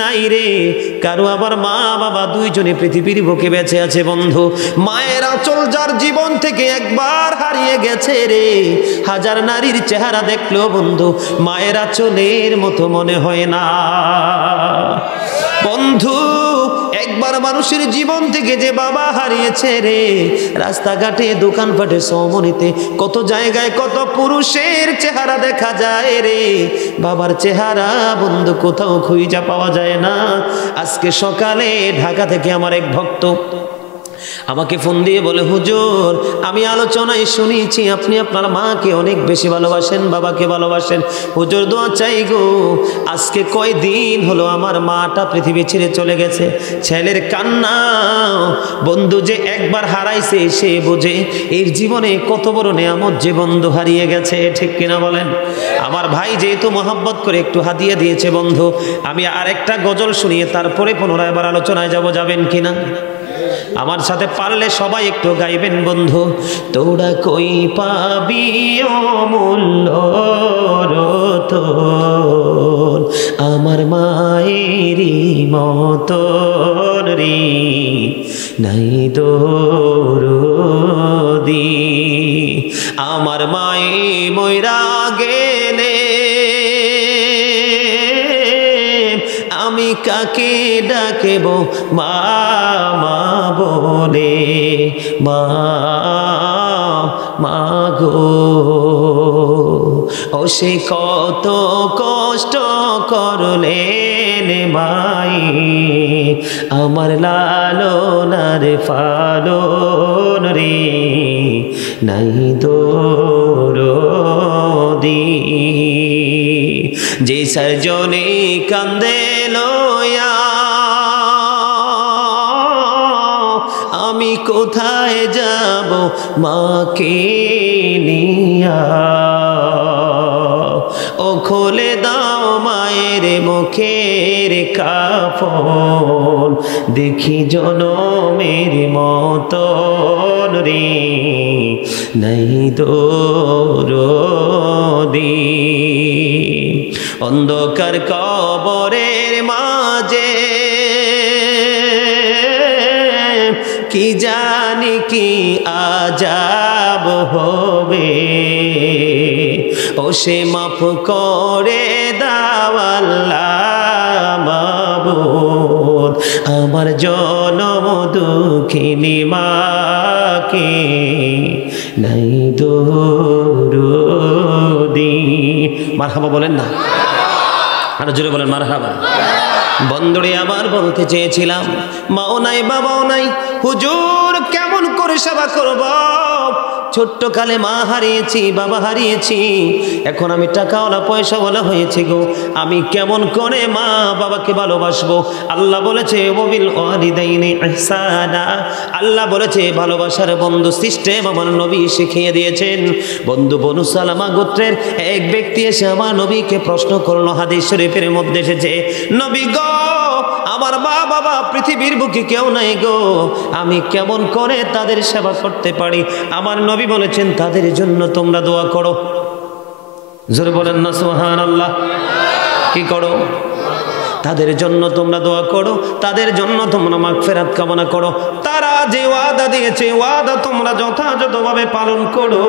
নাই রে, কারো আবার মা বাবা দুইজনে পৃথিবীর বুকে বেঁচে আছে বন্ধু। মায়ের আঁচল যার জীবন থেকে একবার হারিয়ে গেছে রে, হাজার নারীর চেহারা দেখলো বন্ধু মায়ের আঁচলের মতো মনে হয় না বন্ধু। একবার মানুষের জীবন থেকে যে বাবা হারিয়েছে রে, রাস্তাঘাটে দোকানপাটে সমনিতে কত জায়গায় কত পুরুষের চেহারা দেখা যায় রে, বাবার চেহারা বন্ধু কোথাও খুঁজে পাওয়া যায় না। আজকে সকালে ঢাকা থেকে আমার এক ভক্ত আমাকে ফোন দিয়ে বলে, হুজুর আমি আলোচনায় শুনেছি আপনি আপনার মাকে অনেক বেশি ভালোবাসেন, বাবাকে ভালোবাসেন, হুজুর দোয়া চাই গো। আজকে কয়দিন হলো আমার মাটা পৃথিবী ছেড়ে চলে গেছে। ছেলের কান্না বন্ধু যে একবার হারাইছে সে বোঝে এর জীবনে কত বড় নেয়ামত যে বন্ধু হারিয়ে গেছে, ঠিক কিনা বলেন? আমার ভাই যেহেতু মহব্বত করে একটু হাদিয়া দিয়েছে বন্ধু, আমি আরেকটা গজল শুনিয়ে তারপরে পুনরায় আবার আলোচনায় যাবেন কিনা? আমার সাথে পারলে সবাই একটু গাইবেন বন্ধু। তোরা কই পাবি অমূল্য রতন, আমার মায়েরই মতন রে নাই দরদি, আমার মায়ে ময়রা গেলে আমি কাকে ডাকেব মা মা বলে, মা মা গো। ও সে কত কষ্ট করলেন মাই, আমার লালনার পালন রে নাই দরদি। যে সজনে কান্দে লয়া আমি কোথায় যাব মাকে নিয়া, ও খুলে দাও মায়ের মুখের কাফন, দেখি জনমের মতন রে নাই দরদি। অন্ধকার কবরের মাঝে কি জানি কি আজাব হবে, ও সে মাফ করে দাও আল্লাহ মাবুদ, আমার জনম দুঃখিনী মাকে নাই দরদি। মারহাবা বলেন না, আরো জোরে বলেন মারহাবা। বন্ধুরে আবার বলতে চেয়েছিলাম, মাও নাই বাবাও নাই, হুজুর কেমন করে সেবা করব? ছোট্ট কালে মা হারিয়েছি, বাবা হারিয়েছি, এখন আমি টাকাওয়ালা পয়সাওয়ালা হয়েছি গো, আমি কেমন করে মা বাবাকে ভালোবাসবো? আল্লাহ বলেছে ওয়াবিল ওয়ালিদাইনি ইহসানা, আল্লাহ বলেছে ভালোবাসার বন্ধু সিস্টেম আমার নবী শিখিয়ে দিয়েছেন। বন্ধু বনু সালামা গোত্রের এক ব্যক্তি এসে আমার নবীকে প্রশ্ন করলো, হাদিস শরীফের মধ্যে এসেছে, নবী গো আমার মা বাবা পৃথিবীর বুকে কেউ নাই গো, আমি কেমন করে তাদের সেবা করতে পারি? আমার নবী বলেছেন তাদের জন্য তোমরা দোয়া করো। জোরে বলেন না সুবহানাল্লাহ। কি করো? তাদের জন্য তোমরা দোয়া করো, তাদের জন্য তোমরা মাগফিরাত কামনা করো। তারা যে ওয়াদা দিয়েছে ওয়াদা তোমরা যথাযথভাবে পালন করো।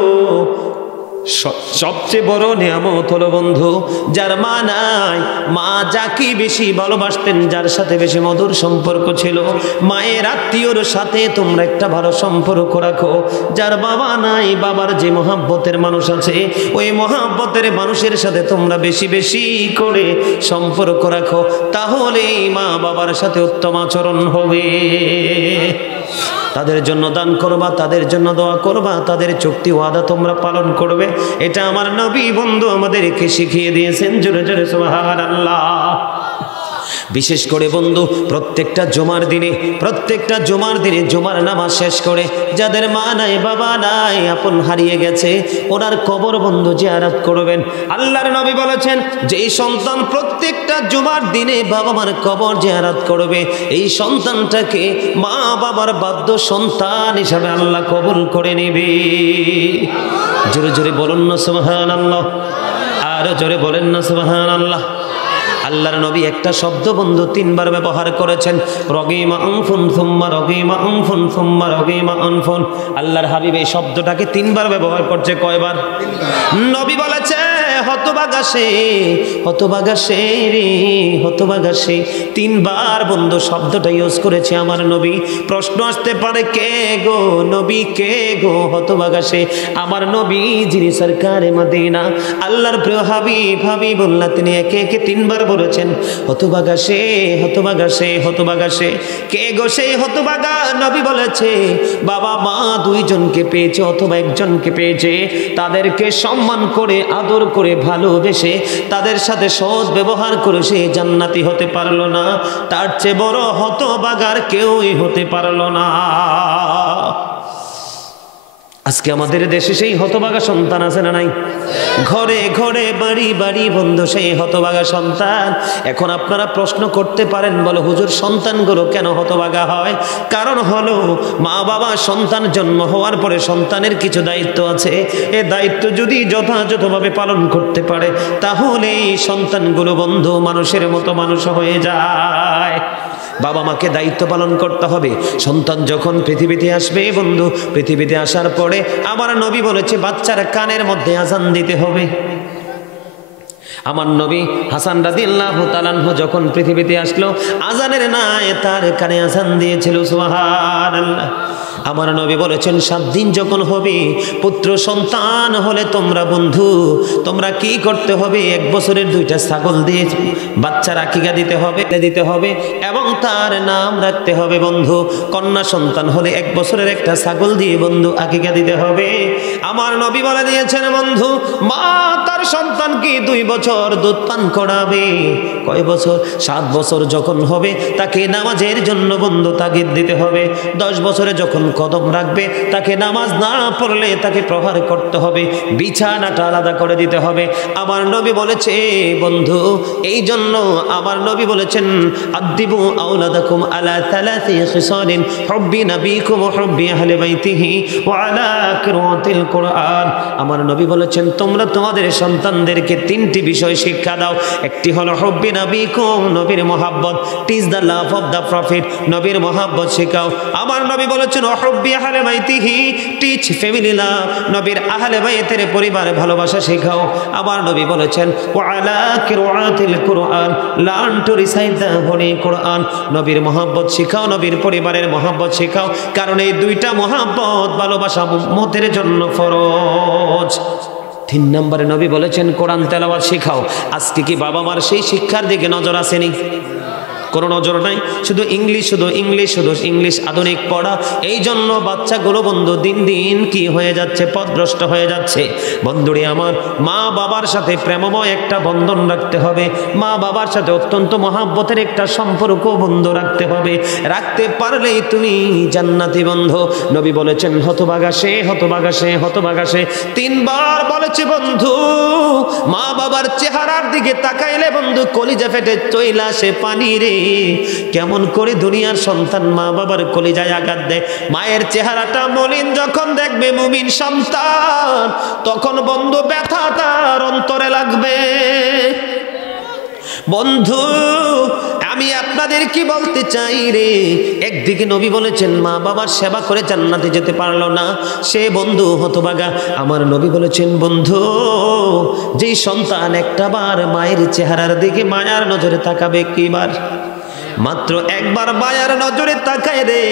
সবচেয়ে বড় নিয়ামত হলো বন্ধু যার মা নাই, মা যাকে বেশি ভালোবাসতেন, যার সাথে বেশি মধুর সম্পর্ক ছিল, মায়ের আত্মীয়র সাথে তোমরা একটা ভালো সম্পর্ক রাখো। যার বাবা নাই, বাবার যে মহাব্বতের মানুষ আছে, ওই মহাব্বতের মানুষের সাথে তোমরা বেশি বেশি করে সম্পর্ক রাখো, তাহলে মা বাবার সাথে উত্তম আচরণ হবে। তাদের জন্য দান করবা, তাদের জন্য দোয়া করবা, তাদের চুক্তি ওয়াদা তোমরা পালন করবে। এটা আমার নবী বন্ধু আমাদেরকে শিখিয়ে দিয়েছেন। জোরে জোরে সুবহানাল্লাহ। বিশেষ করে বন্ধু প্রত্যেকটা জুমার দিনে জুমার নামাজ শেষ করে যাদের মা নাই বাবা নাই, আপন হারিয়ে গেছে, ওনার কবর বন্ধু জিয়ারত করবেন। আল্লাহর নবী বলেছেন যেই সন্তান প্রত্যেকটা জুমার দিনে বাবা মার কবর জিয়ারত করবে, এই সন্তানটাকে মা বাবার বাধ্য সন্তান হিসাবে আল্লাহ কবুল করে নেবে। জোরে জোরে বলুন না সুবহানাল্লাহ, আরো জোরে বলেন না সুবহানাল্লাহ। আল্লাহর নবী একটা শব্দ বন্ধু তিনবার ব্যবহার করেছেন, রগিমা আনফুন সুম্মা রগিমা আনফুন সুম্মা রগিমা আনফুন। আল্লাহর হাবিব এই শব্দটাকে তিনবার ব্যবহার করছে। কয়বার? নবী বলেছে হতভাগা সে, হতভাগা সে রে, হতভাগা সে। তিনবার বন্ধু শব্দটা ইউজ করেছে আমার নবী। প্রশ্ন আসতে পারে কে গো নবী, কে গো হতভাগা সে? আমার নবী যিনি সরকারে মদিনা, আল্লাহর প্রিয় হাবিব, হাবিবুল্লাহ, তিনি একে একে তিনবার বলেছেন হতভাগা সে, হতভাগা সে, হতভাগা সে। কে গো সেই হতভাগা? নবী বলেছে বাবা মা দুইজনকে পেয়েছে অথবা একজনকে পেয়েছে, তাদেরকে সম্মান করে আদর করে ভালোবেসে তাদের সাথে সৎ ব্যবহার করে সে জান্নাতি হতে পারলো না, তার চেয়ে বড় হতভাগার কেউই হতে পারলো না। আজকে আমাদের দেশে সেই হতভাগা সন্তান আছে না নাই? ঘরে ঘরে বাড়ি বাড়ি বন্ধু সেই হতভাগা সন্তান। এখন আপনারা প্রশ্ন করতে পারেন, বলে হুজুর সন্তানগুলো কেন হতভাগা হয়? কারণ হলো মা বাবা সন্তান জন্ম হওয়ার পরে সন্তানের কিছু দায়িত্ব আছে, এ দায়িত্ব যদি যথাযথভাবে পালন করতে পারে তাহলে এই সন্তানগুলো বন্ধু মানুষের মতো মানুষ হয়ে যায়। বাবা মাকে দায়িত্ব পালন করতে হবে। সন্তান যখন পৃথিবীতে আসবে বন্ধু, পৃথিবীতে আসার পরে আমার নবী বলেছে বাচ্চার কানের মধ্যে আজান দিতে হবে। আমার নবী হাসান রাদিয়াল্লাহু তাআলা আনহু যখন পৃথিবীতে আসলো আজানের নাই তার কানে আজান দিয়েছিল। সুবহানাল্লাহ। আমার নবী বলেছেন 7 দিন যখন হবে পুত্র সন্তান হলে তোমরা বন্ধু তোমরা কি করতে হবে? 1 বছরের 2টা ছাগল দিয়ে বাচ্চার আকিকা দিতে হবে এবং তার নাম রাখতে হবে বন্ধু। কন্যা সন্তান হলে 1 বছরের একটা ছাগল দিয়ে বন্ধু আকিকা দিতে হবে। আমার নবী বলে দিয়েছেন বন্ধু মা তার সন্তানকে 2 বছর দুধ পান করাবে। কয় বছর? 7 বছর যখন হবে তাকে নামাজের জন্য বন্ধু তাগিদ দিতে হবে। 10 বছরে যখন কদম রাখবে তাকে নামাজ না পড়লে তাকে প্রহার করতে হবে, বিছানাটা আলাদা করে দিতে হবে। আমার নবী বলেছে বন্ধু এই জন্য আমার নবী বলেছেন আদিবু আওলাদাকুম আলা 3 খিসালিন হুব্বি নবীকুম ওয়া হুব্বি আহলি বাইতিহি ওয়া আলা কিরাতিল কুরআন। আমার নবী বলেছেন তোমরা তোমাদের সন্তানদেরকে 3টি বিষয় শিক্ষা দাও। একটি হলো হুব্বি নবীকুম, নবীর মহব্বত, teach the love of the prophet, নবীর মহব্বত শেখাও। আমার নবী বলেছেন হুব্বি আহলি বাইতিহি, টিচ ফ্যামিলি লাভ, নবীর আহলে বাইতের পরিবারে ভালোবাসা শেখাও। আমার নবী বলেছেন ওয়া আলা কিরাতিল কুরআন, learn to recite the holy Quran, নবীর মহব্বত শেখাও, নবীর পরিবারের মহব্বত শেখাও, কারণ এই 2টা মহব্বত ভালোবাসা উম্মতের জন্য ফরজ। 3 নম্বরে নবী বলেছেন কোরআন তেলাওয়াত শেখাও। আজকে কি বাবা মার সেই শিক্ষার দিকে নজর আসেনি? কোনো নজর নাই, শুধু ইংলিশ আধুনিক পড়া। এই জন্য বাচ্চাগুলো বন্ধু দিন দিন কি হয়ে যাচ্ছে? পথভ্রষ্ট হয়ে যাচ্ছে। বন্ধুরে আমার মা বাবার সাথে প্রেমময় একটা বন্ধন রাখতে হবে, মা বাবার সাথে অত্যন্ত মহাব্বতের একটা সম্পর্ক বন্ধু রাখতে হবে। রাখতে পারলেই তুমি জান্নাতি বন্ধু। নবী বলেছেন হতভাগা সে, হতভাগা সে, হতভাগা সে। 3 বার বলেছে বন্ধু মা বাবার চেহারার দিকে তাকাইলে বন্ধু কলিজা ফেটে চইলা আসে পানি রে। কেমন করে দুনিয়ার সন্তান মা বাবার কলিজায় আঘাত দেয়। মায়ের চেহারাটা মলিন যখন দেখবে মুমিন সন্তান তখন বন্ধু ব্যথা তার অন্তরে লাগবে। বন্ধু আমি আপনাদের কি বলতে চাই রে, একদিকে নবী বলেছেন মা বাবার সেবা করে জান্নাতে যেতে পারলো না সে বন্ধু হতভাগা। আমার নবী বলেছেন বন্ধু যেই সন্তান একটা বার মায়ের চেহারার দিকে মায়ার নজরে তাকাবে, কিবার? মাত্র একবার মায়ার নজরে তাকায় রে।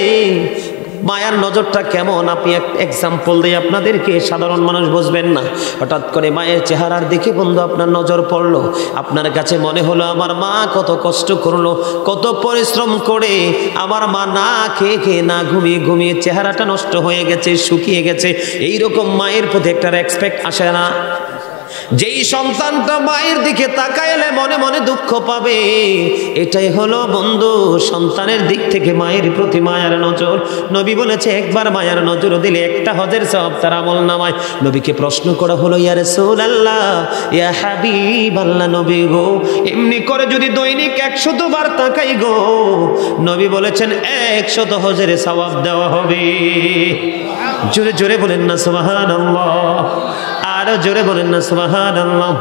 মায়ার নজরটা কেমন আপনি এক্সাম্পল দিয়ে আপনাদেরকে, সাধারণ মানুষ বুঝবেন না। হঠাৎ করে মায়ের চেহারার দিকে বন্ধু আপনার নজর পড়লো, আপনার কাছে মনে হলো আমার মা কত কষ্ট করলো, কত পরিশ্রম করে আমার মা না খেয়ে খেয়ে না ঘুমিয়ে ঘুমিয়ে চেহারাটা নষ্ট হয়ে গেছে, শুকিয়ে গেছে। এইরকম মায়ের প্রতি একটা রেসপেক্ট আসে না? যেই সন্তানটা মায়ের দিকে তাকাইলে মনে মনে দুঃখ পাবে, এটাই হলো বন্ধু সন্তানের দিক থেকে মায়ের প্রতি মায়ার নজর। নবী বলেছে একবার মায়ার নজর দিলে একটা হজের সওয়াব তার আমলনামায়। নবীকে প্রশ্ন করা হলো ইয়া রাসূলুল্লাহ, ইয়া হাবিবাল্লাহ, নবী গো এমনি করে যদি দৈনিক 100 বার তাকাই গো, নবী বলেছেন 100 হজের সওয়াব দেওয়া হবে। জোরে জোরে বলেন না সুবহানাল্লাহ। আর আরো জোরে বলেন না সুবহানাল্লাহ।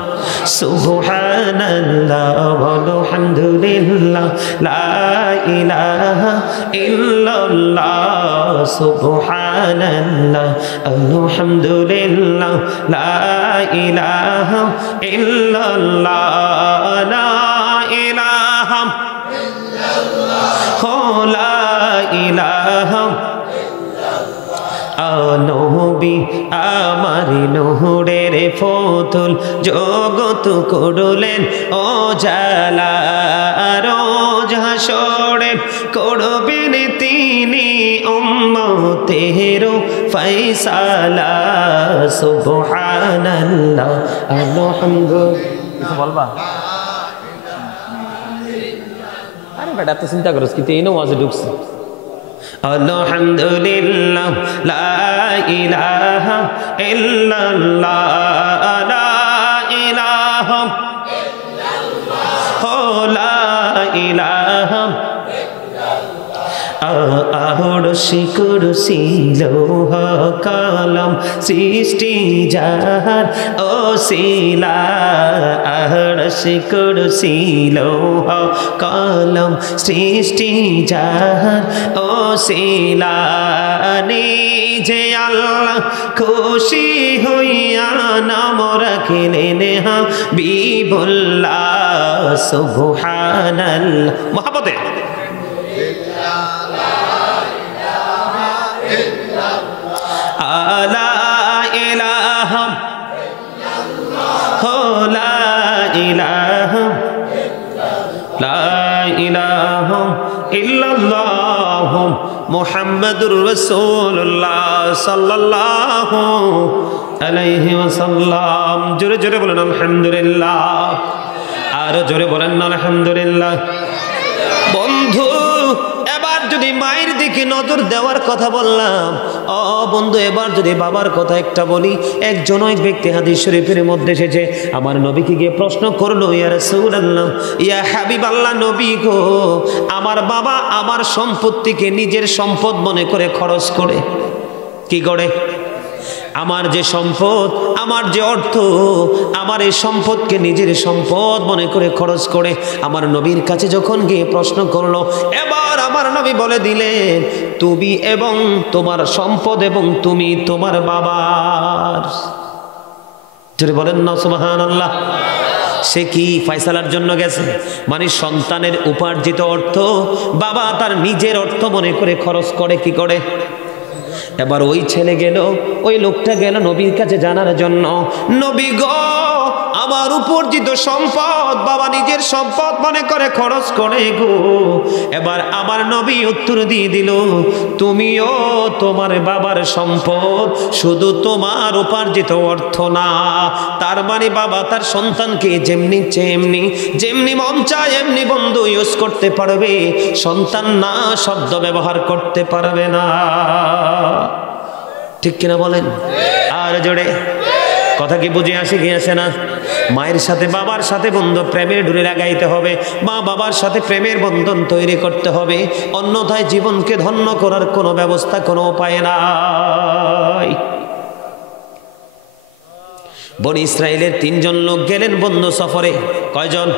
সুবহানাল্লাহ আলহামদুলিল্লাহ লা ইলাহা ইল্লাল্লাহ। সুবহানাল্লাহ আলহামদুলিল্লাহ লা ইলাহা ইল্লাল্লাহ লা ইলাহা ইল্লাল্লাহ লা ইলাহা নবী আমার নহরের ফতুল জগত করলেন ও জালা রোজ হাসরে করবেন তিনি উম্মতের ফয়সালা। সুবহানাল্লাহ আলহামদুলিল্লাহ। বলবা আরে বেটা তো চিন্তা করছ কি এই নামাজে ঢুকছে। আলহামদুলিল্লাহ লা ইলাহা ইল্লাল্লাহ লা ইলাহা ইল্লাল্লাহ লা ইলাহা আরশি কুরসি লৌহ কলম সৃষ্টি যার ওসিলা। আরশি কুরসি লৌহ কলম সৃষ্টি যার ওসিলা। নিজে আল্লাহ খুশি হইয়া নাম রাখিলেন হাবিবুল্লাহ। সুবহানাল্লাহ মহব্বতে মুহাম্মাদুর রাসূলুল্লাহ সাল্লাল্লাহু আলাইহি ওয়াসাল্লাম। জোরে জোরে বলেন আলহামদুলিল্লাহ। আর জোরে বলেন আলহামদুলিল্লাহ। বন্ধু এবার যদি মায়ের দিকে নজর দেওয়ার কথা বললাম, ও বন্ধু এবার যদি বাবার কথা একটা বলি। একজন এক ব্যক্তি হাদিস শরীফের মধ্যে এসেছে, আমার নবীকে গিয়ে প্রশ্ন করলো, ইয়া রাসূলুল্লাহ ইয়া হাবিবাল্লাহ নবী গো, আমার বাবা আমার সম্পত্তিকে নিজের সম্পদ মনে করে খরচ করে। কি করে? আমার যে সম্পদ, আমার যে অর্থ, আমার এই সম্পদকে নিজের সম্পদ মনে করে খরচ করে। আমার নবীর কাছে যখন গিয়ে প্রশ্ন করলো, এবার আমার নবী বলে দিলেন, তুমি এবং তোমার সম্পদ এবং তুমি তোমার বাবার। যদি বলেন না সুবহানাল্লাহ। সে কি ফয়সালার জন্য গেছে? মানে সন্তানের উপার্জিত অর্থ বাবা তার নিজের অর্থ মনে করে খরচ করে। কি করে? এবার ওই ছেলে গেল, ওই লোকটা গেল নবীর কাছে জানার জন্য, নবী গো আমার উপার্জিত সম্পদ বাবা নিজের সম্পদ মনে করে খরচ করে গো। এবার আমার নবী উত্তর দিয়ে দিল, তুমিও তোমার বাবার সম্পদ, শুধু তোমার উপার্জিত অর্থ না। তার মানে বাবা তার সন্তানকে যেমনি যেমনি মন চায় এমনি বন্ধু ইউজ করতে পারবে, সন্তান না শব্দ ব্যবহার করতে পারবে না। ঠিক কিনা বলেন? আর জোরে কথা কি বুঝে আসে কি আসে না? মায়ের সাথে বাবার সাথে বন্ধু প্রেমের ডুরে লাগাইতে হবে, মা বাবার সাথে প্রেমের বন্ধন তৈরি করতে হবে, অন্যথায় জীবনকে ধন্য করার কোনো ব্যবস্থা, কোনো উপায় নাই। বনি ইসরাইলের 3 জন লোক গেলেন বন্ধু সফরে। কয়জন?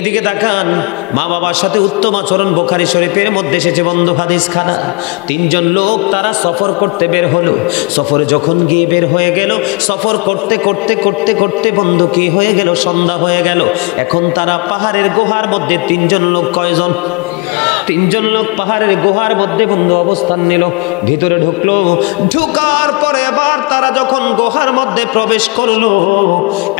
এদিকে তাকান, মা বাবার সাথে উত্তম আচরণ বুখারী শরীফের মধ্যে এসেছে বন্ধু হাদিস খানা। 3 জন লোক তারা সফর করতে বের হলো। সফরে যখন গিয়ে বের হয়ে গেল, সফর করতে করতে করতে করতে বন্ধু কি হয়ে গেল? সন্ধ্যা হয়ে গেল। এখন তারা পাহাড়ের গুহার মধ্যে 3 জন লোক, কয়জন? 3 জন লোক পাহাড়ের গুহার মধ্যে বন্ধু অবস্থান নিল। ভিতরে ঢুকলো, ঢুকার পরে এবার তারা যখন গুহার মধ্যে প্রবেশ করলো,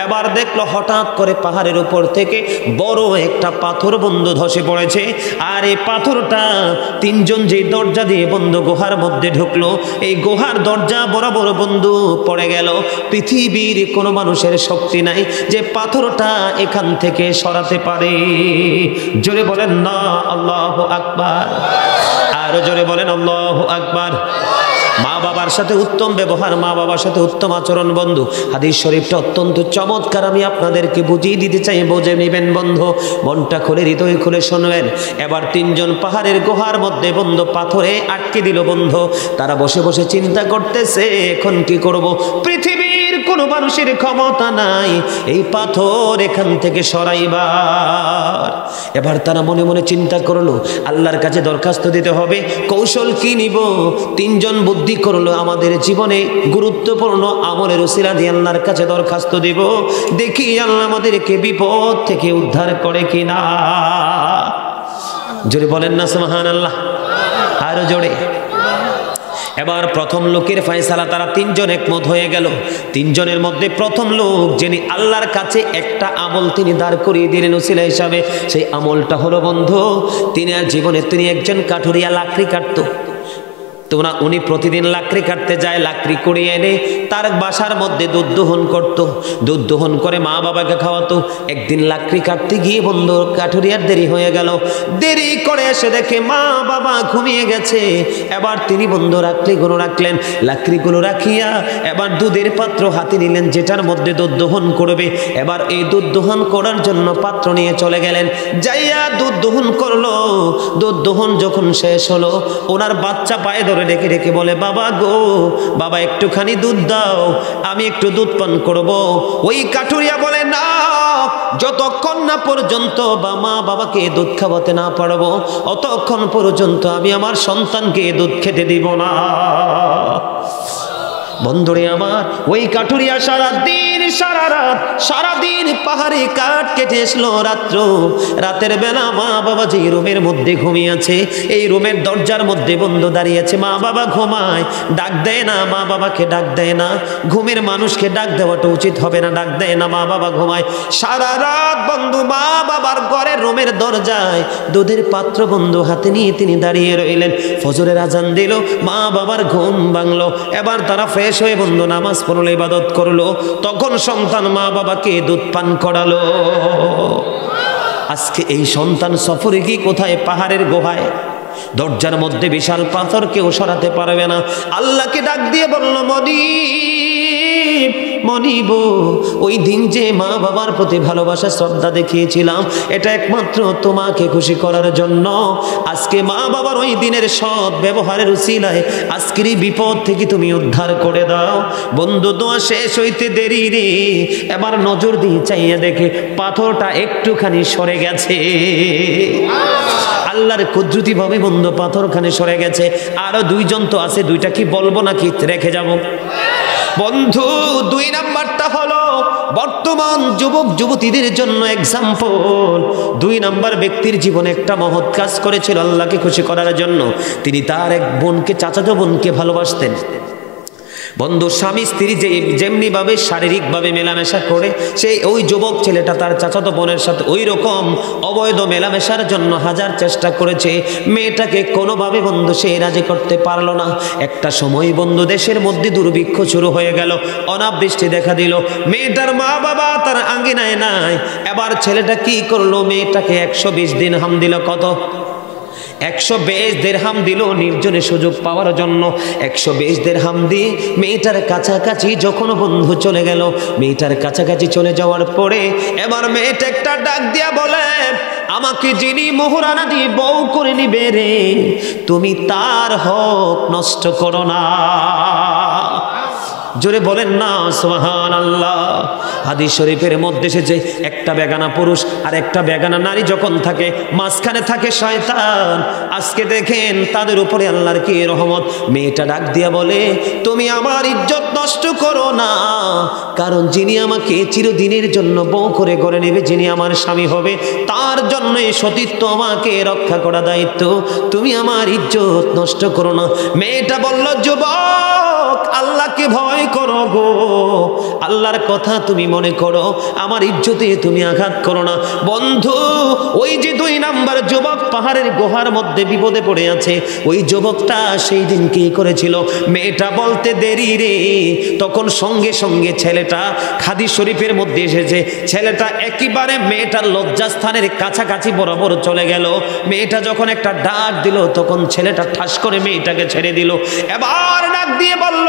এবার দেখলো হঠাৎ করে পাহাড়ের উপর থেকে বড় একটা পাথর বন্ধু ধসে পড়েছে। আর এই পাথরটা 3 জন যে দরজা দিয়ে বন্ধু গুহার মধ্যে ঢুকলো, এই গুহার দরজা বরাবর বন্ধু পড়ে গেল। পৃথিবীর কোনো মানুষের শক্তি নাই যে পাথরটা এখান থেকে সরাতে পারে। জোরে বলেন না আল্লাহু আকবার। আরো জোরে বলেন আল্লাহু আকবার। মা বাবার সাথে উত্তম ব্যবহার, মা বাবার সাথে উত্তম আচরণ বন্ধু। হাদিস শরীফটা অত্যন্ত চমৎকার, আমি আপনাদেরকে বুঝিয়ে দিতে চাই, বুঝে নেবেন বন্ধু, মনটা খুলে হৃদয় খুলে শুনবেন। এবার 3 জন পাহাড়ের গুহার মধ্যে বন্ধু পাথরে আটকে দিল বন্ধু। তারা বসে বসে চিন্তা করতেছে এখন কি করব। পৃথিবীর কোনো মানুষের ক্ষমতা নাই এই পাথর এখান থেকে সরাইবার। এবার তারা মনে মনে চিন্তা করলো আল্লাহর কাছে দরখাস্ত দিতে হবে, কৌশল কি নিব? তিনজন বুদ্ধি করলো আমাদের জীবনে গুরুত্বপূর্ণ আমলের উসিলা দিয়ে আল্লাহর কাছে দরখাস্ত দিব, দেখি আল্লাহ আমাদেরকে বিপদ থেকে উদ্ধার করে কিনা। জোরে বলেন না সুবহানাল্লাহ, আরো জোরে। এবার প্রথম লোকের ফয়সালা, তারা তিনজন একমত হয়ে গেল। তিনজনের মধ্যে প্রথম লোক যিনি আল্লাহর কাছে একটা আমল তিনি দাঁড় করিয়ে দিলেন উসিলা হিসাবে, সেই আমলটা হলো বন্ধু, তিনি আর জীবনে তিনি একজন কাঠুরিয়া, লাকড়ি কাটতো। তোমরা উনি প্রতিদিন লাকড়ি কাটতে যায়, লাকড়ি কুড়িয়ে এনে তার বাসার মধ্যে দুধ দহন করতো, দুধ দহন করে মা বাবাকে খাওয়াতো। একদিন লাকড়ি কাটতে গিয়ে বন্ধু কাঠুরিয়ার দেরি হয়ে গেল, দেরি করে এসে দেখে মা বাবা ঘুমিয়ে গেছে। এবার তিনি বন্ধু লাকড়িগুলো রাখলেন, লাকড়িগুলো রাখিয়া এবার দুধের পাত্র হাতে নিলেন যেটার মধ্যে দুধ দহন করবে। এবার এই দুধ দহন করার জন্য পাত্র নিয়ে চলে গেলেন, যাইয়া দুধ দহন করলো। দুধ দহন যখন শেষ হলো, ওনার বাচ্চা পায়ে ধরে ডেকে ডেকে বলে, বাবা গো বাবা, একটুখানি দুধ দাও, আমি একটু দুধ পান করব। ওই কাঠুরিয়া বলে, না, যতক্ষণ না পর্যন্ত মা বাবাকে দুধ খাওয়াতে না পারবো অতক্ষণ পর্যন্ত আমি আমার সন্তানকে দুধ খেতে দিব না। বন্ধুরে আমার, ওই কাঠুরিয়া সারাদিন সারা রাত সারাদিন পাহাড়ে কাঠ কেটে আসলো। রাতের বেলা মা বাবা যে রুমের মধ্যে ঘুমিয়ে আছে, এই রুমের দরজার মধ্যে বন্ধু দাঁড়িয়েছে। মা বাবা ঘুমায়, ডাক দেয় না, মা বাবাকে ডাক দেয় না। ঘুমের মানুষকে ডাক দেওয়াটা উচিত হবে না, ডাক দেয় না, মা বাবা ঘুমায়। সারা রাত বন্ধু মা বাবার ঘরের রুমের দরজায় দুধের পাত্র বন্ধু হাতে নিয়ে তিনি দাঁড়িয়ে রইলেন। ফজরের আজান দিল, মা বাবার ঘুম ভাঙলো। এবার তারা ফ্রেশ হয়ে বন্ধু নামাজ পড়লো, ইবাদত করলো। তখন সন্তান মা বাবাকে দুধ পান করালো। আজকে এই সন্তান সফরে কি কোথায়? পাহাড়ের গুহায়, দরজার মধ্যে বিশাল পাথর, কেউ সরাতে পারবে না। আল্লাহকে ডাক দিয়ে বলল, মনিব, ওই দিন যে মা বাবার প্রতি ভালোবাসা শ্রদ্ধা দেখিয়েছিলাম, এটা একমাত্র তোমাকে খুশি করার জন্য। আজকে মা বাবার ওই দিনের সৎ ব্যবহারের উসিলায় আজকের এই বিপদ থেকে তুমি উদ্ধার করে দাও। বন্ধু দোয়া শেষ হইতে দেরি রে, এবার নজর দিয়ে চাইয়া দেখে পাথরটা একটুখানি সরে গেছে। আল্লাহর কুদরতি ভাবে বন্ধু পাথরখানে সরে গেছে। আরো দুইজন তো আছে, দুইটা কি বলবো নাকি রেখে যাব? বন্ধু, দুই নাম্বারটা হলো বর্তমান যুবক যুবতীদের জন্য এক্সাম্পল। দুই নাম্বার ব্যক্তির জীবনে একটা মহৎ কাজ করেছিল আল্লাহকে খুশি করার জন্য। তিনি তার এক বোনকে, চাচাতো বোনকে ভালোবাসতেন। বন্ধু, স্বামী স্ত্রী যেমনি ভাবে শারীরিক ভাবে মেলামেশা করে, সেই ওই যুবক ছেলেটা তার চাচাতো বোনের সাথে ওই রকম অবৈধ মেলামেশার জন্য হাজার চেষ্টা করেছে। মেয়েটাকে কোনোভাবে বন্ধু সে রাজি করতে পারলো না। একটা সময় বন্ধু দেশের মধ্যে দুর্ভিক্ষ শুরু হয়ে গেল, অনাবৃষ্টি দেখা দিল। মেয়েটার মা বাবা তার আঙ্গিনায় নাই। এবার ছেলেটা কি করলো? মেয়েটাকে 120 দিরহাম দিল। কত? 120 দিরহাম দিল নির্জনে সুযোগ পাওয়ার জন্য। 120 দিরহাম দিয়ে মেয়েটার কাছাকাছি যখন বন্ধু চলে গেল, মেয়েটার কাছাকাছি চলে যাওয়ার পরে এবার মেয়েটা একটা ডাক দিয়া বলে, আমাকে যিনি মোহরানা দিয়ে বউ করে নিবে রে, তুমি তার হক নষ্ট করো না। জোরে বলেন না সুবহানাল্লাহ। হাদিস শরীফের মধ্যে এসেছে, একটা বেগানা পুরুষ আর একটা বেগানা নারী যখন থাকে, মাঝখানে থাকে শয়তান। আজকে দেখেন তাদের উপরে আল্লাহর কি রহমত। মেয়েটা ডাক দিয়া বলে, তুমি আমার ইজ্জত নষ্ট করো না, কারণ যিনি আমাকে চিরদিনের জন্য বউ করে গড়ে নেবে, যিনি আমার স্বামী হবে, তার জন্য সতীত্ব আমাকে রক্ষা করা দায়িত্ব। তুমি আমার ইজ্জত নষ্ট করো না। মেয়েটা বলল, যুবক, আল্লাহকে ভয় করো গো, আল্লাহর কথা তুমি মনে করো, আমার ইজ্জতে তুমি আঘাত করো না। বন্ধু, ওই যে 2 নাম্বার যুবক পাহাড়ের গুহার মধ্যে বিপদে পড়ে আছে, ওই যুবকটা সেই দিন কি করেছিল? মেয়েটা বলতে দেরি রে, তখন সঙ্গে সঙ্গে ছেলেটা হাদিস শরীফের মধ্যে এসেছে, ছেলেটা একেবারে মেয়েটার লজ্জাস্থানের কাছাকাছি বরাবর চলে গেল। মেয়েটা যখন একটা ডাক দিল, তখন ছেলেটা ঠাস করে মেয়েটাকে ছেড়ে দিল। এবার ডাক দিয়ে বলল,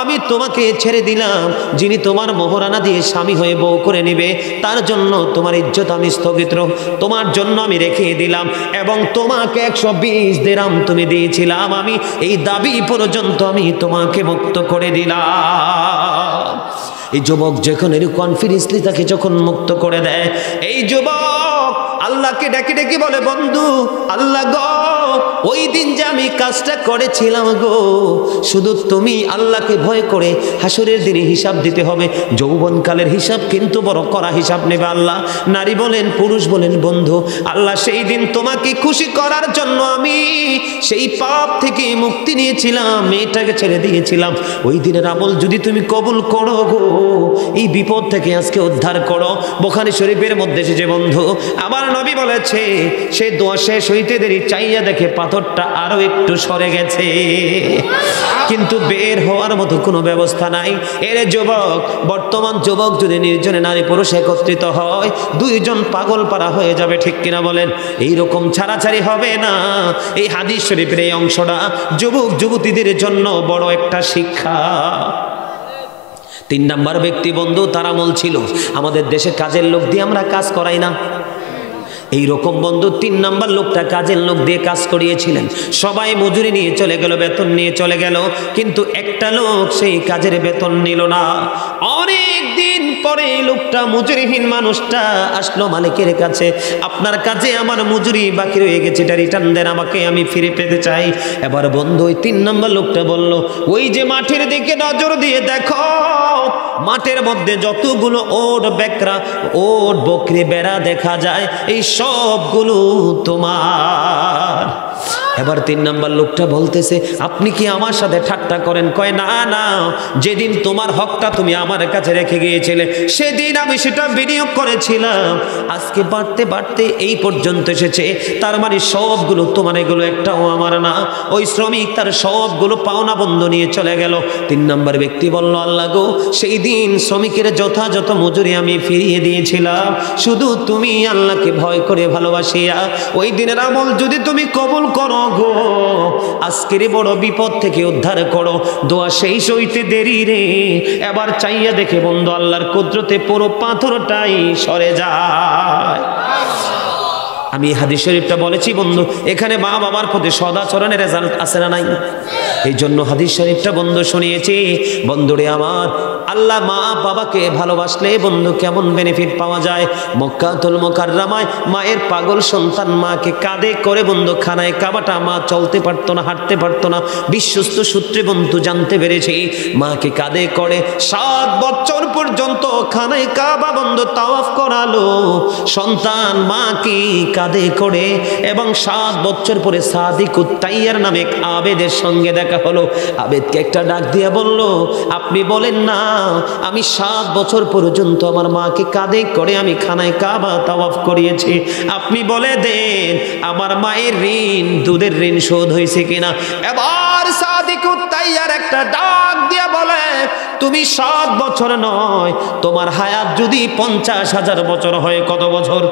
আমি তোমাকে ছেড়ে দিলাম, যিনি তোমার মোহরানা দিয়ে স্বামী হয়ে বউ করে নেবে, তার জন্য তোমার ইজ্জত আমি স্থগিত তোমার জন্য আমি রেখে দিলাম, এবং তোমাকে 120 দিরহাম তুমি দিয়েছিলাম, আমি এই দাবি পর্যন্ত আমি তোমাকে মুক্ত করে দিলাম। এই যুবক যখন এর কনফিডেন্সলি তাকে যখন মুক্ত করে দেয়, এই যুবক আল্লাহকে ডেকে ডেকে বলে, বন্ধু আল্লাহ গো, ওই দিন যে আমি কাজটা করেছিলাম গো, শুধু তুমি আল্লাহকে ভয় করে হাসরের দিনে হিসাব দিতে হবে, যৌবনকালের হিসাব কিন্তু বড় করা হিসাব নেবে আল্লাহ। নারী বলেন পুরুষ বলেন, বন্ধু আল্লাহ সেই দিন তোমাকে খুশি করার জন্য আমি সেই পাপ থেকে মুক্তি নিয়েছিলাম, মেয়েটাকে ছেড়ে দিয়েছিলাম, ওই দিনের আমল যদি তুমি কবুল করো গো, এই বিপদ থেকে আজকে উদ্ধার করো। বুখারী শরীফের মধ্যে এসেছে বন্ধু, আমার নবী বলেছে সে দোয়া শেষ হইতে দেরি, চাইয়া দেখে পাথরটা আরো একটু সরে গেছে, কিন্তু বের হওয়ার মতো কোনো ব্যবস্থা নাই। এর যুবক, বর্তমান যুবক যদি নির্জনে নারী পুরুষ একত্রিত হয়, দুইজন পাগল পারা হয়ে যাবে, ঠিক কিনা বলেন? এইরকম ছাড়াছাড়ি হবে না। এই হাদিস শরীফের এই অংশটা যুবক যুবতীদের জন্য বড় একটা শিক্ষা। 3 নাম্বার ব্যক্তি বন্ধু তার আমল ছিল, আমাদের দেশে কাজের লোক দিয়ে আমরা কাজ করাই না, এই রকম বন্ধু 3 নাম্বার লোকটা কাজের লোক দিয়ে কাজ করিয়েছিলেন। সবাই মজুরি নিয়ে চলে গেল, বেতন নিয়ে চলে গেল, কিন্তু একটা লোক সেই কাজের বেতন নিল না। অনেক দিন পরে লোকটা, মজুরিহীন মানুষটা আসলো মালিকের কাছে, আপনার কাছে আমার মজুরি বাকি রয়ে গেছে, এটা রিটার্ন দেন আমাকে, আমি ফিরে পেতে চাই। এবার বন্ধু ওই 3 নাম্বার লোকটা বলল, ওই যে মাঠের দিকে নজর দিয়ে দেখো, মাঠের মধ্যে যতগুলো ওট বেকরা, ওট বকরি বেড়া দেখা যায়, এই সবগুলো তোমার। এবার 3 নাম্বার লোকটা বলতেছে, আপনি কি আমার সাথে ঠাট্টা করেন? কয় না না, যেদিন তোমার হকটা তুমি আমার কাছে রেখে গিয়েছিলে সেদিন আমি সেটা বিনিয়োগ করেছিলাম, আজকে বাড়তে বাড়তে এই পর্যন্ত এসেছে, তার মানে সবগুলো তোমার, এগুলো একটাও আমার না। ওই শ্রমিক তার সবগুলো পাওনা বন্ধ নিয়ে চলে গেল। 3 নাম্বার ব্যক্তি বলল, আল্লাহ গো, সেই দিন শ্রমিকের যথাযথ মজুরি আমি ফিরিয়ে দিয়েছিলাম, শুধু তুমি আল্লাহকে ভয় করে ভালোবাসিয়া ওই দিনের আমল যদি তুমি কবুল করো গো, আজকের বড় বিপদ থেকে উদ্ধার করো। দোয়া সেই সইতে দেরি রে, এবার চাইয়া দেখে বন্ধু আল্লাহর কুদরতে পুরো পাথরটাই সরে যায়। আমি হাদিস শরীফটা বলেছি বন্ধু, এখানে মা বাবার প্রতি সদাচরণের রেজাল্ট আছে না নাই? এই জন্য হাদিস শরীফটা বন্ধু শুনিয়েছি। বন্ধুরে আমার, আল্লাহ মা বাবাকে ভালোবাসলে বন্ধু কেমন বেনিফিট পাওয়া যায়। মক্কাতুল মুকাররমায় মায়ের পাগল সন্তান মাকে কাঁধে করে বন্ধু খানায় কাবাটা, মা চলতে পারতো না, হাঁটতে পারতো না, বিশ্বস্ত সূত্রে বন্ধু জানতে পেরেছি মাকে কাঁধে করে 7 বছর পর্যন্ত খানায় কাবা বন্ধু তাওয়াফ করালো সন্তান মাকে কাঁধে করে, এবং 7 বছর পরে সাদিকুত তাইয়ার নামে এক আবেদের সঙ্গে দেখা হলো। আবেদকে একটা ডাক দিয়ে বলল, আপনি বলেন না আমি 7 বছর পর্যন্ত আমার মাকে কাঁধে করে আমি খানায় কাবা তাওয়াফ করিয়েছি, আপনি বলে দেন আমার মায়ের ঋণ, দুধের ঋণ শোধ হয়েছে কিনা। এবার সাদিকুত তাইয়ার একটা ডাক দিয়ে বলে, তুমি 7 বছর নয়, তোমার হায়াত যদি 50,000 বছর হয়, কত বছর?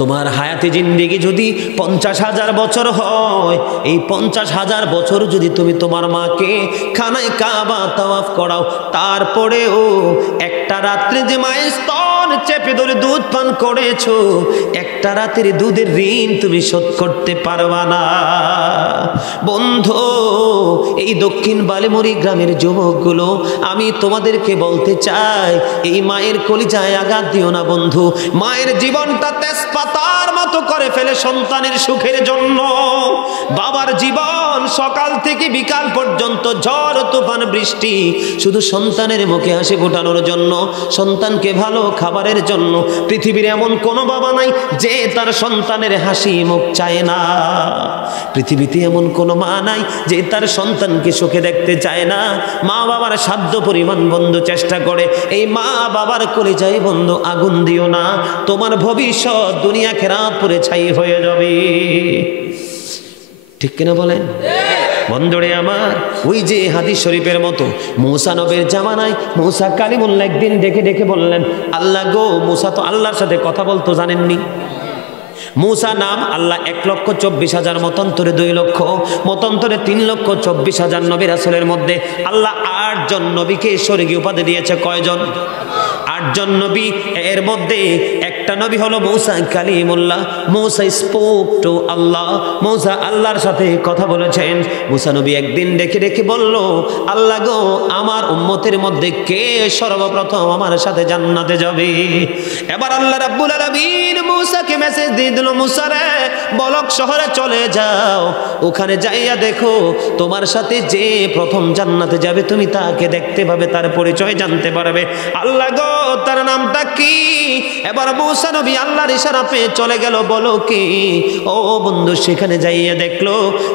তোমার হায়াতে জিন্দেগি যদি 50,000 বছর হয়, এই 50,000 বছর যদি তুমি তোমার মাকে খানায় কাবা তাওয়াফ করাও, তারপরেও একটা রাত্রে যে মায়ের স্তন চেপে ধরে দুধ পান করেছো, একটা রাতের দুধের ঋণ তুমি শোধ করতে পারবা না। বন্ধু, এই দক্ষিণ বালিমুড়ি গ্রামের যুবকগুলো, আমি তোমাদেরকে বলতে চাই, এই মায়ের কলিজায় আঘাত দিও না বন্ধু। মায়ের জীবনটা তেজপাতার মতো করে ফেলে সন্তানের সুখের জন্য। বাবার জীবন সকাল থেকে বিকাল পর্যন্ত ঝড় তুফান বৃষ্টি, শুধু সন্তানের মুখে হাসি ফোটানোর জন্য, সন্তানকে ভালো খাবারের জন্য। পৃথিবীর এমন কোনো বাবা নাই যে তার সন্তানের হাসি মুখ চায় না। পৃথিবীতে এমন কোনো মা নাই যে তার সন্তানকে সুখে দেখতে চায় না। মা বাবার সাধ্য পরিমাণ বন্ধু চেষ্টা করে। এই মা বাবার কলিজায় বন্ধু আগুন দিও না, তোমার ভবিষ্যৎ দুনিয়া খেরাত পরে ছাই হয়ে যাবে। ঠিক কিনা বলেন বন্ধুরে আমার? ওই যে হাদিস শরীফের মতো মূসা নবীর জামানায় মূসা কালিমুল্লাহ একদিন ডেকে ডেকে বললেন, আল্লাহ গো, মূসা তো আল্লাহর সাথে কথা বলতো জানেননি? মূসা নাম আল্লাহ 1,24,000, মতান্তরে 2 লক্ষ, মতান্তরে 3,24,000 নবী রাসূলের মধ্যে আল্লাহ 8 জন নবীকে স্বর্গীয় উপাধি দিয়েছে। কয়জন? 8 জন নবী। এর মধ্যে একটা একটা নবী হলো মূসা কালিমুল্লাহ। মূসা স্পোক টু আল্লাহ, মূসা আল্লাহর সাথে কথা বলেছেন। মূসা নবী একদিন ডেকে ডেকে বলল, আল্লাহ গো, আমার উম্মতের মধ্যে কে সর্বপ্রথম আমার সাথে জান্নাতে যাবে? এবার আল্লাহ রাব্বুল আলামিন মূসাকে মেসেজ দিয়ে দিল, মূসা রে, বলক শহরে চলে যাও, ওখানে যাইয়া দেখো তোমার সাথে যে প্রথম জান্নাতে যাবে তুমি তাকে দেখতে পাবে, তার পরিচয় জানতে পারবে। আল্লাহ গো, তার নামটা কি? এবার মূসা নবী আল্লাহর ইশারা পেয়ে চলে গেল। বলো কি? ও বন্ধু, সেখানে যাইয়া দেখলো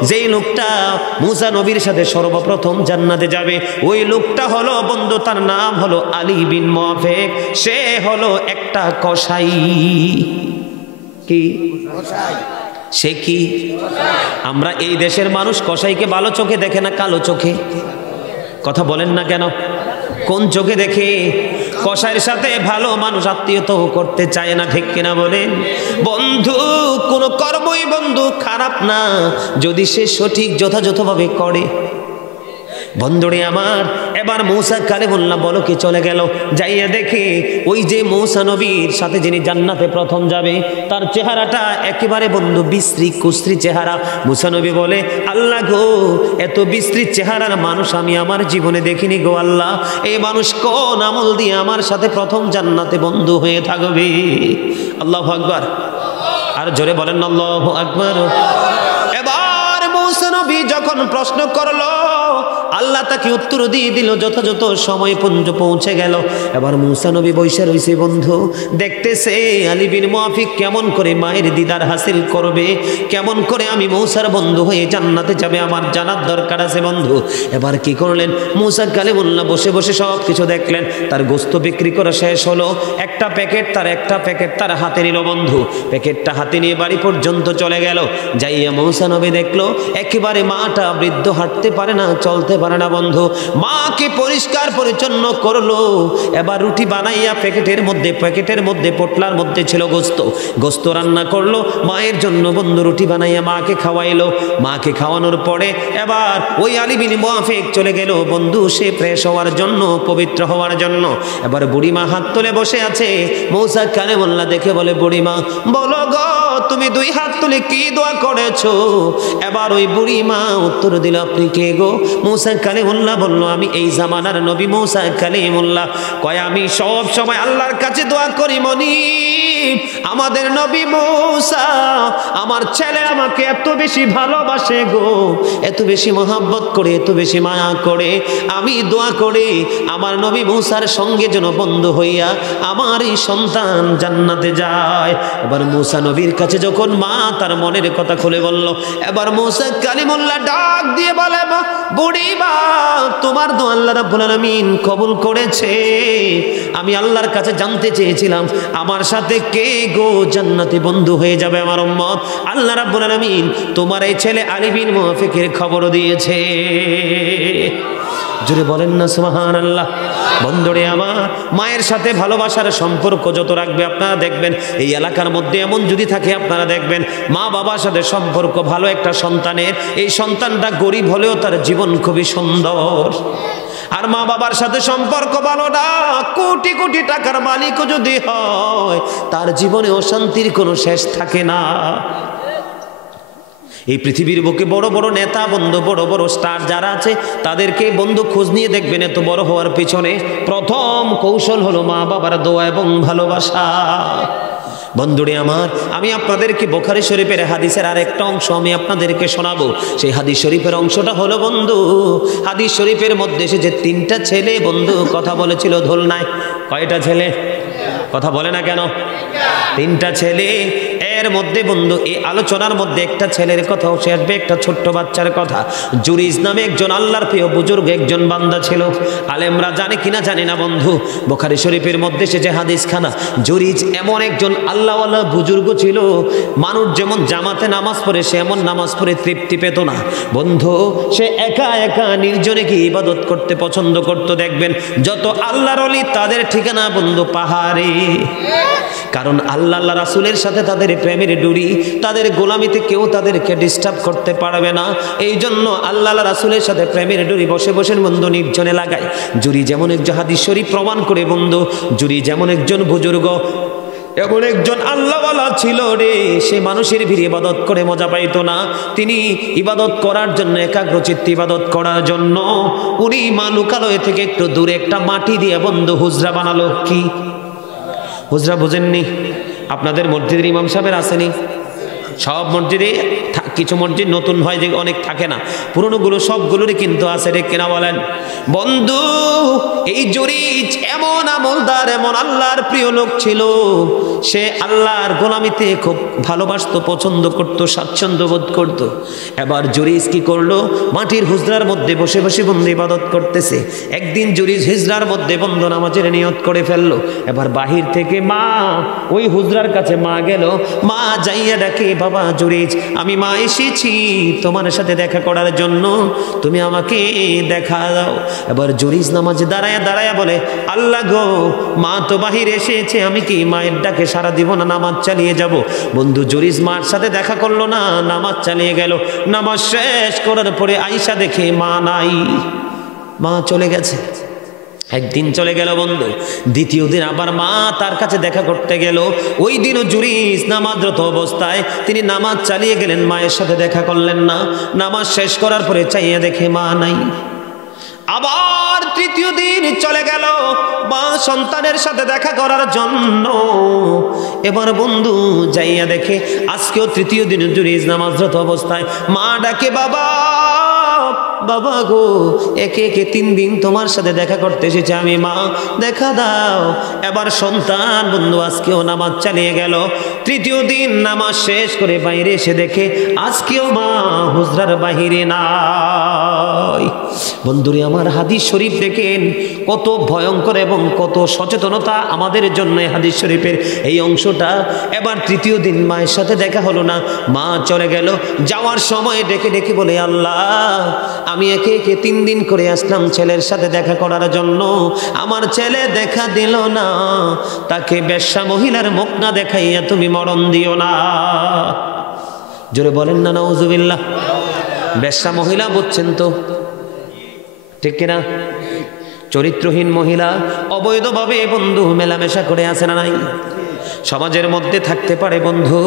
যেই লোকটা মূসা নবীর সাথে সর্বপ্রথম জান্নাতে যাবে, ওই লোকটা হলো বন্ধু, তার নাম হলো আলী বিন মুআফিক। সে হলো একটা কসাই। কি সে? কি আমরা এই দেশের মানুষ কসাইকে ভালো চোখে দেখে না কালো চোখে? কথা বলেন না কেন? কোন চোখে দেখে? কসাইয়ের সাথে ভালো মানুষ আত্মীয়তা করতে চায় না, ঠিক কিনা বলেন? বন্ধু, কোন কর্মই বন্ধু খারাপ না যদি সে সঠিক যথাযথভাবে করে। বন্ধুরে আমার, এবার মূসা কালিমুল্লাহ বলকে চলে গেল। যাইয়া দেখে ওই যে মূসা নবীর সাথে যিনি জান্নাতে প্রথম যাবে, তার চেহারাটা একেবারে বন্ধু বিশ্রী কুশ্রী চেহারা। মূসা নবী বলে, আল্লাহ গো, এত বিশ্রী চেহারার মানুষ আমি আমার জীবনে দেখিনি গো আল্লাহ। এই মানুষ কোন আমল দিয়ে আমার সাথে প্রথম জান্নাতে বন্ধু হয়ে থাকবে? আল্লাহু আকবার। আর জোরে বলেন আল্লাহু আকবার। এবার মূসা নবী যখন প্রশ্ন করলো, আল্লাহ তাকে উত্তর দিয়ে দিল। যথাযথ সময় পুঞ্জ পৌঁছে গেল। এবার মূসা নবী বসে রইছে বন্ধু, দেখতেছে আলী বিন মুআফিক কেমন করে মায়ের দিদার হাসিল করবে, কেমন করে আমি মূসার বন্ধু হয়ে জান্নাতে যাবে, আমার জানার দরকার আছে বন্ধু। এবার কি করলেন? মূসা কালিমুল্লাহ বসে বসে সব কিছু দেখলেন। তার গোস্ত বিক্রি করা শেষ হলো। একটা প্যাকেট তার হাতে নিল বন্ধু। প্যাকেটটা হাতে নিয়ে বাড়ি পর্যন্ত চলে গেল। যাইয়া মূসা নবী দেখলো একেবারে মাটা বৃদ্ধ, হাঁটতে পারে না, চলতে পারে না বন্ধু। মাকে পরিষ্কার পরিচ্ছন্ন করলো। এবার রুটি বানাইয়া প্যাকেটের মধ্যে পোটলার মধ্যে ছিল গোস্ত রান্না করলো মায়ের জন্য বন্ধু। রুটি বানাইয়া মাকে খাওয়াইলো। মাকে খাওয়ানোর পরে এবার ওই আলী বিন মুআফিক চলে গেল বন্ধু, সে ফ্রেশ হওয়ার জন্য, পবিত্র হওয়ার জন্য। এবার বুড়িমা হাত তুলে বসে আছে। মূসা কালিমুল্লাহ দেখে বলে, বুড়িমা বলো গো, তুমি দুই হাত তুলে কি দোয়া করেছো? এবার ওই বুড়িমা উত্তর দিল, আপনি কে গো? মূসা কালিমুল্লাহ বলল, আমি এই জামানার নবী মূসা কালিমুল্লাহ। কয়, আমি সব সময় আল্লাহর কাছে দোয়া করি মনি, আমাদের নবী মূসা, আমার ছেলে আমাকে এত বেশি ভালোবাসে গো, এত বেশি মহব্বত করে, এত বেশি মায়া করে। আমি দোয়া করি আমার নবী মূসার সঙ্গে যেন বন্ধু হইয়া আমার এই সন্তান জান্নাতে যায়। এবার মূসা নবীর কাছে যখন মা তার মনের কথা খুলে বলল, এবার মূসা কালিমুল্লাহ ডাক দিয়ে বলে, বুড়িমা, তোমার দোয়া আল্লাহ রাব্বুল আলামিন কবুল করেছে। আমি আল্লাহর কাছে জানতে চেয়েছিলাম আমার সাথে কে গো জান্নাতে বন্ধু হয়ে যাবে আমার উম্মত। আল্লাহ রাব্বুল আলামিন তোমার এই ছেলে আলী বিন মুআফিকের খবর দিয়েছে। জোরে বলেন না সুবহানাল্লাহ। বন্ধুরে আমার, মায়ের সাথে ভালোবাসার সম্পর্ক যত রাখবে আপনারা দেখবেন এই এলাকার মধ্যে এমন যদি থাকে আপনারা দেখবেন মা বাবার সাথে সম্পর্ক ভালো একটা সন্তানের, এই সন্তানটা গরিব হলেও তার জীবন খুবই সুন্দর। আর মা বাবার সাথে সম্পর্ক ভালো না, কোটি কোটি টাকার মালিকও যদি হয় তার জীবনে অশান্তির কোনো শেষ থাকে না। এই পৃথিবীর বুকে বড় বড় নেতা বন্ধু, বড় বড় স্টার যারা আছে তাদেরকে বন্ধু খোঁজ নিয়ে দেখবেন এত বড় হওয়ার পিছনে প্রথম কৌশল হলো মা বাবার দোয়া এবং ভালোবাসা। বন্ধুরে আমার, আমি আপনাদেরকে বুখারী শরীফের হাদিসের আরেকটা অংশ আমি আপনাদেরকে শোনাবো। সেই হাদিস শরীফের অংশটা হলো বন্ধু, হাদিস শরীফের মধ্যে এসে যে তিনটা ছেলে বন্ধু কথা বলেছিল দোলনায়। কয়টা ছেলে? কথা বলে না কেন? তিনটা ছেলে। এর মধ্যে বন্ধু এই আলোচনার মধ্যে একটা ছেলের কথা সে আসবে, একটা ছোট্ট বাচ্চার কথা। জুরিজ নামে একজন আল্লাহর প্রিয় বুজুর্গ একজন বান্দা ছিল। আলেমরা জানে কিনা জানি না বন্ধু, বুখারী শরীফের মধ্যে সে যে হাদিস খানা, জুরিজ এমন একজন আল্লাহওয়ালা বুজুর্গ ছিল, মানুষ যেমন জামাতে নামাজ পড়ে সে এমন নামাজ পড়ে তৃপ্তি পেত না বন্ধু। সে একা একা নির্জনে কি ইবাদত করতে পছন্দ করত। দেখবেন যত আল্লাহর ওলি তাদের ঠিকানা বন্ধু পাহাড়ে, কারণ আল্লাহ রাসূলের সাথে তাদের প্রেমের ডুরি, তাদের গোলামিতে কেউ তাদেরকে ডিস্টার্ব করতে পারবে না। এই জন্য আল্লাহ রাসূলের সাথে প্রেমের ডুরি বসে বসে বন্ধু নির্জনে লাগায়। জুরি যেমন একজন হাদিস শরীফ প্রমাণ করে বন্ধু, জুরি যেমন একজন বুজুর্গ এমন একজন আল্লাহওয়ালা ছিল রে, সে মানুষের ভিড়ে ইবাদত করে মজা পাইতো না। তিনি ইবাদত করার জন্য, একাগ্রচিত্তে ইবাদত করার জন্য উনি মা লোকালয় থেকে একটু দূরে একটা মাটি দিয়ে বন্ধু হুজরা বানালো। কি হুজরা বুঝেননি? আপনাদের মসজিদের ইমাম সাহেবের আসেনি? সব মসজিদে, কিছু মসজিদ নতুন হয় যে অনেক থাকে না, পুরনোগুলো সবগুলোরই কিন্তু আছে রে কিনা বলেন? বন্ধু এই জুরিজ এমন আমলদার, এমন আল্লাহর প্রিয় লোক ছিল, সে আল্লাহর গোলামিতে খুব ভালোবাসতো, পছন্দ করত, স্বাচ্ছন্দ্য বোধ করত। এবার জুরিজ কি করলো? মাটির হুজরার মধ্যে বসে বসে বন্ধু ইবাদত করতেছে। একদিন জুরিজ হুজরার মধ্যে বন্ধ নামাজের নিয়ত করে ফেললো। এবার বাহির থেকে মা, ওই হুজরার কাছে মা গেল, মা যাইয়া ডাকে, বাবা জুরিজ, আমি মা এসেছি তোমার সাথে দেখা করার জন্য, তুমি আমাকে দেখা দাও। এবার জুরিজ নামাজে দাঁড়ায়া দাঁড়ায়া বলে, আল্লাহ গো, মা তো বাহির এসেছে, আমি কি মায়ের ডাকে সারা দিব না নামাজ চালিয়ে যাব? বন্ধু জুরিজ মার সাথে দেখা করলো না, নামাজ চালিয়ে গেল। নামাজ শেষ করার পরে আয়েশা দেখে মা নাই, মা চলে গেছে। একদিন চলে গেল বন্ধু, দ্বিতীয় দিন আবার মা তার কাছে দেখা করতে গেল। ওই দিনও জুরিজ নামাজরত অবস্থায় তিনি নামাজ চালিয়ে গেলেন, মায়ের সাথে দেখা করলেন না। নামাজ শেষ করার পরে চাইয়া দেখে মা নাই। আবার তৃতীয় দিন চলে গেল মা সন্তানের সাথে দেখা করার জন্য। এবার বন্ধু যাইয়া দেখে আজকেও তৃতীয় দিন জুরিজ নামাজরত অবস্থায়। মা ডাকে, বাবা, বাবা গো, একে একে 3 দিন তোমার সাথে দেখা করতে এসেছে আমি, মা দেখা দাও। এবার সন্তান বন্ধু আজকেও নামাজ চালিয়ে গেল। তৃতীয় দিন নামাজ শেষ করে বাইরে এসে দেখে আজকেও মা হুজরার বাহিরে নাই। বন্ধুরে আমার, হাদিস শরীফ দেখেন কত ভয়ঙ্কর এবং কত সচেতনতা আমাদের জন্য হাদিস শরীফের এই অংশটা। এবার তৃতীয় দিন মায়ের সাথে দেখা হলো না, মা চলে গেল। যাওয়ার সময় ডেকে ডেকে বলে, আল্লাহ, আমি একে একে 3 দিন করে আসলাম ছেলের সাথে দেখা করার জন্য, আমার ছেলে দেখা দিল না, তাকে বেশ্যা মহিলার মুখ না দেখাইয়া তুমি মরণ দিও না। জোরে বলেন না নাউজুবিল্লাহ। বেশ্যা মহিলা বুঝছেন তো, ঠিক কিনা? চরিত্রহীন মহিলা, অবৈধভাবে বন্ধু মেলামেশা করে আছে না নাই? সমাজের মধ্যে থাকতে পারে বন্ধু।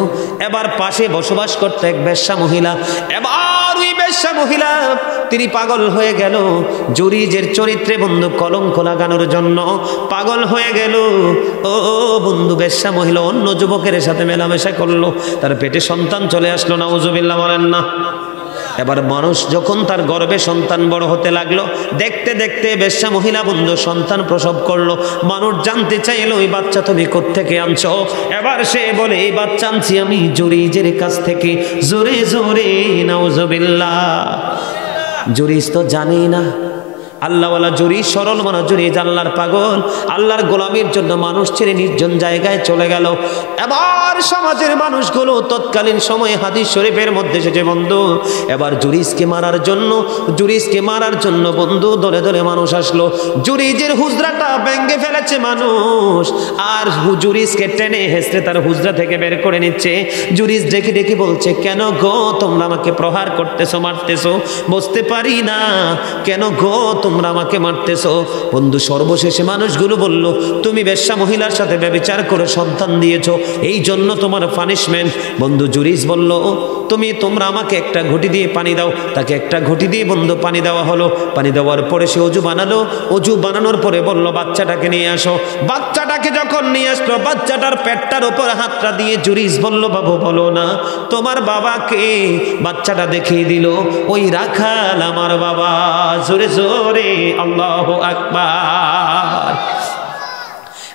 এবার পাশে বসবাস করতে এক বেশ্যা মহিলা। এবার ওই বেশ্যা মহিলা তিনি পাগল হয়ে গেল, জুরিজের চরিত্রে বন্ধু কলঙ্ক লাগানোর জন্য পাগল হয়ে গেল। ও বন্ধু, বেশ্যা মহিলা অন্য যুবকের সাথে মেলামেশা করলো, তার পেটে সন্তান চলে আসলো। নাউজুবিল্লাহ বলেন না। এবার মানুষ যখন তার গর্ভে সন্তান বড় হতে লাগলো, দেখতে দেখতে বেশ্যা মহিলা বন্ধু সন্তান প্রসব করলো। মানুষ জানতে চাইলো, এই বাচ্চা তুমি কোত্থেকে আনছো? এবার সে বলে, এই বাচ্চা আনছি আমি জুরিজের কাছ থেকে। জোরে জোরে নাউজুবিল্লাহ। জুরিজ তো জানেই না, আল্লাহওয়ালা জুরিজ, সরল মানা জুরিজ আল্লাহর পাগল, আল্লাহর গোলামির জন্য মানুষ ছেড়ে নির্জন জায়গায় চলে গেল। এবার সমাজের মানুষগুলো তৎকালীন সময়ে হাদিস শরীফের মধ্যে এসেছে বন্ধু। এবার জুরিজকে মারার জন্য বন্ধু দলে দলে মানুষ আসলো। জুরিজের হুজরাটা ভেঙে ফেলেছে মানুষ, আর জুরিজকে টেনে হেসড়ে তার হুজরা থেকে বের করে নিচ্ছে। জুরিজ ডেকে ডেকে বলছে, কেন গো তোমরা আমাকে প্রহার করতেছো, মারতেছো? বুঝতে পারি না, কেন গো তোমরা আমাকে মারতেছো? বন্ধু সর্বশেষে মানুষগুলো বলল, তুমি বেশ্যা মহিলার সাথে ব্যভিচার করে সন্তান দিয়েছো, এই জন্য তোমার পানিশমেন্ট। বন্ধু জুরিজ বলল, তোমরা আমাকে একটা ঘটি দিয়ে পানি দাও। তাকে একটা ঘটি দিয়ে বন্ধু পানি দেওয়া হলো। পানি দেওয়ার পরে সে অজু বানালো। অজু বানানোর পরে বলল, বাচ্চাটাকে নিয়ে আসো। বাচ্চাটাকে যখন নিয়ে আসলো, বাচ্চাটার পেটটার উপর হাতটা দিয়ে জুরিজ বলল, বাবু বলো না তোমার বাবাকে। বাচ্চাটা দেখিয়ে দিল, ওই রাখাল আমার বাবা। জোরে জোরে আল্লাহু আকবার।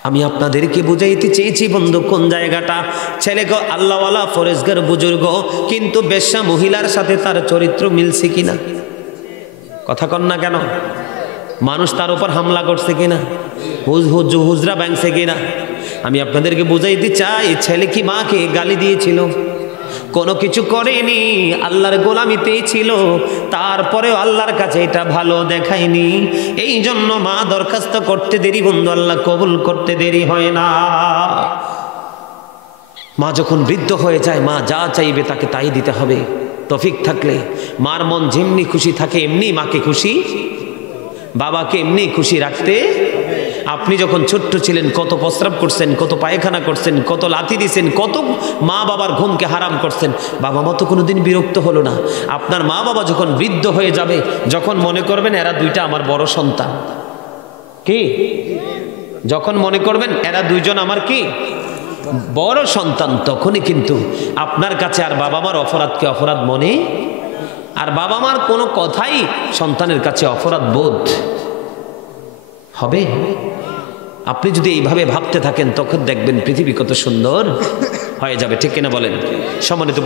আমি আপনাদেরকে বুঝাইতে চেয়েছি বন্ধু কোন জায়গাটা। ছেলেকে আল্লাহওয়ালা ফরেজগার বুজুর্গ, কিন্তু বেশ্যা মহিলার সাথে তার চরিত্র মিলছে কিনা? কথা কন না কেন? মানুষ তার উপর হামলা করছে কিনা? হুজরা ভাঙছে কিনা? আমি আপনাদেরকে বুঝাইতে চাই, ছেলে কি মাকে গালি দিয়েছিল? কোনো কিছু করেনি, আল্লাহর গোলামিতেই ছিল। তারপরেও আল্লাহর কাছে এটা ভালো দেখায়নি। এই জন্য মা দরখাস্ত করতে দেরি বন্ধু, আল্লাহ কবুল করতে দেরি হয় না। মা যখন বৃদ্ধ হয়ে যায়, মা যা চাইবে তাকে তাই দিতে হবে। তৌফিক থাকলে মার মন যেমনি খুশি থাকে এমনি মাকে খুশি, বাবাকে এমনি খুশি রাখতে আপনি যখন ছোট্ট ছিলেন কত প্রস্রাব করছেন, কত পায়খানা করছেন, কত লাথি দিছেন, কত মা বাবার ঘুমকে হারাম করছেন। বাবা মা তো কোনোদিন বিরক্ত হলো না। আপনার মা বাবা যখন বৃদ্ধ হয়ে যাবে, যখন মনে করবেন এরা দুইটা আমার বড় সন্তান, কি যখন মনে করবেন এরা দুইজন আমার কি বড় সন্তান, তখনই কিন্তু আপনার কাছে আর বাবা মার অপরাধকে অপরাধ মনে, আর বাবা মার কোনো কথাই সন্তানের কাছে অপরাধ বোধ হবে। আপনি যদি এইভাবে ভাবতে থাকেন তখন দেখবেন পৃথিবী কত সুন্দর হয়ে যাবে। ঠিক কিনা বলেন? সম্মানিত